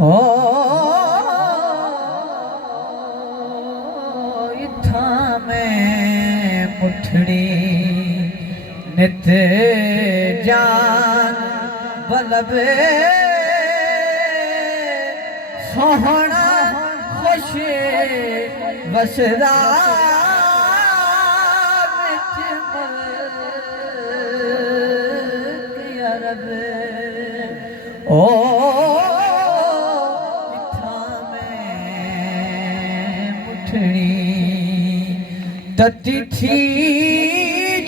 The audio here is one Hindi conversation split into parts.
ओ इत्था में मुठड़ी नित जान बलबे सोहना खुश बसरा ओ इत्था में मुठड़ी तती थी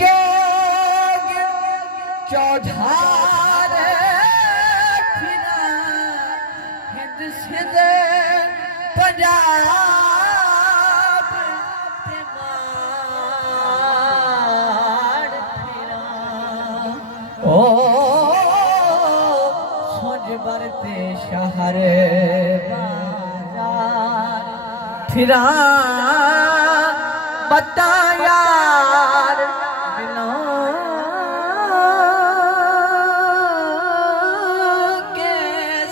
जोग चौधार फिरा हिंद सिंध पंजाब ते माड़ फिरा ओ बरते शहर बाजार फिरा बता यार मिलों के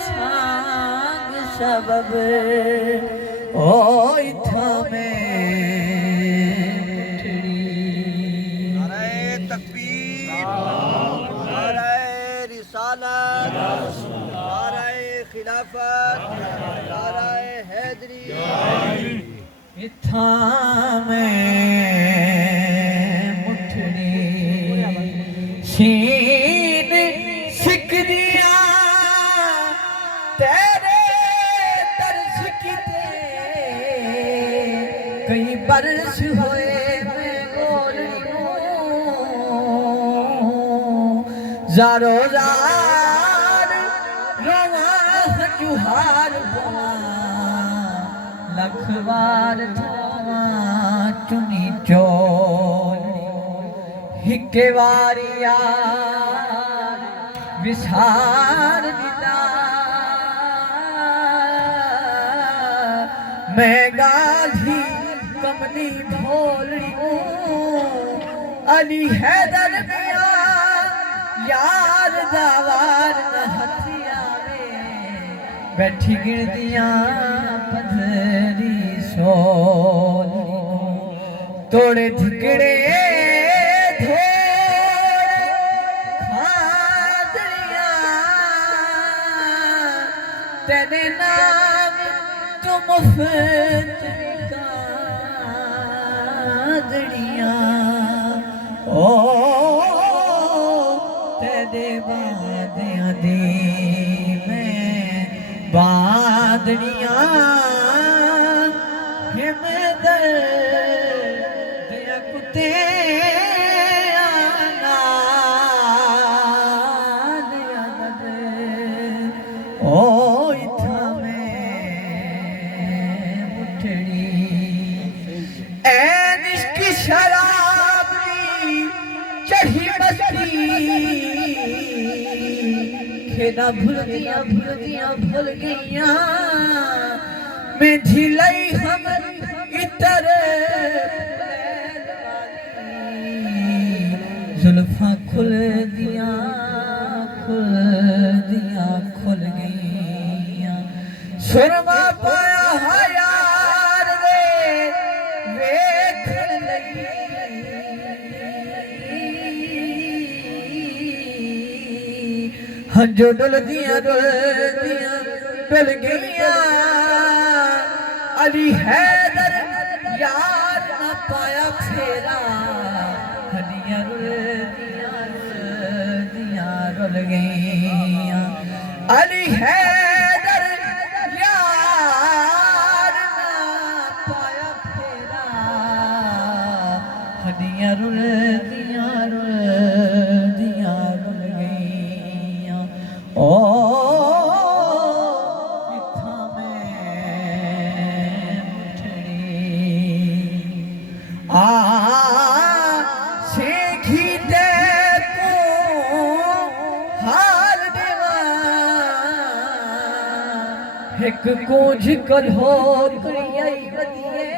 संग सबब ओ इत्था में नारे तकबीर, नारे रिसालत, नारे खिलाफत, नारे हैदरी। इत्था में मुठड़ी सीन सिकदियां तेरे तरस किते कई बरस होए मैं गोलू जारो जार रोवा जुहार बोला लखवार थावा चुनी चोल हिके वारी यार विसार दिला मैं गाधी कमली भोली अली हैदर मिया यार दावार न हथिया बैठी गिरदियां पधरी सोल तोड़े ठिकड़े तेरे नाम तो मुफ्त कादड़ियां ओ तेरे बादियां दी बादड़ियां हिमदर दिया कुत्ते ओ इत्था में मुठड़ी ऐन इश्क शराब दी चढ़ी मस्ती खेना भूल गईया मैं झिलाई हम इतर जुल्फा खुल दिया खुल गईया सुरमा पाया है यार रे वेखण लगी हंजो डुल गईया अली हैदर यार न पाया फेरा हदियां रुल गईया अली हैदर यार न पाया फेरा हदियां रुल गईया ओ इत्था में मुठड़ी आ सीखी दे को हाल देवा एक कोझ कढ़ो करियाई बदिए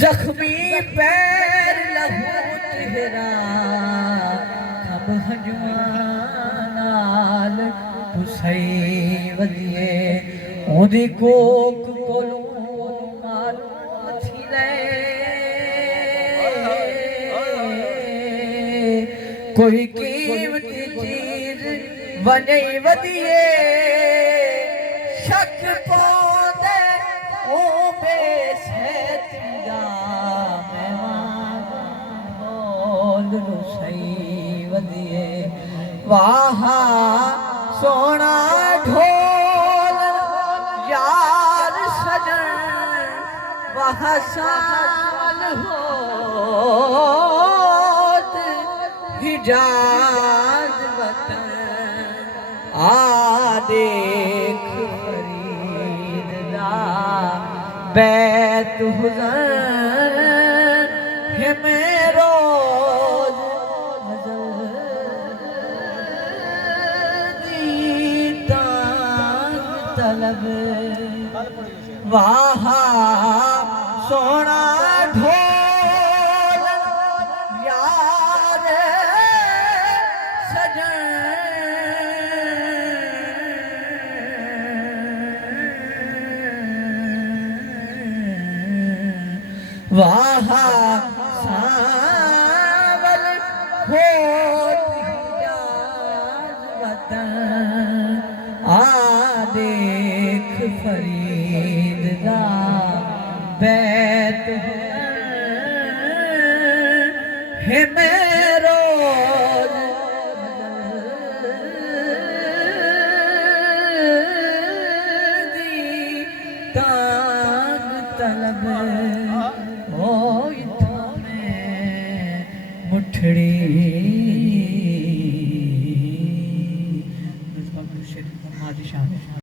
जख्मी पैर लहू तेरा खब हजवानाल पुसई वदिए ओदी कोक कोलो मालूम थी ले कोई कीमती चीज वने वदिए शक पौंदे ओ बेसैतिया मेहमान बोल रुसई वदिए वाह सोना ढोल यार सजन वाह साल होत हिजाज वतन आ देख फरीद दा बैत हुज़न है मेरो तलब वाह सोना ढोल यार सजन वाह सावल होत हिजाज वतन आ देख फरीद दा बैत है मेरो दी तांग तलब ओ इथों में मुठड़ी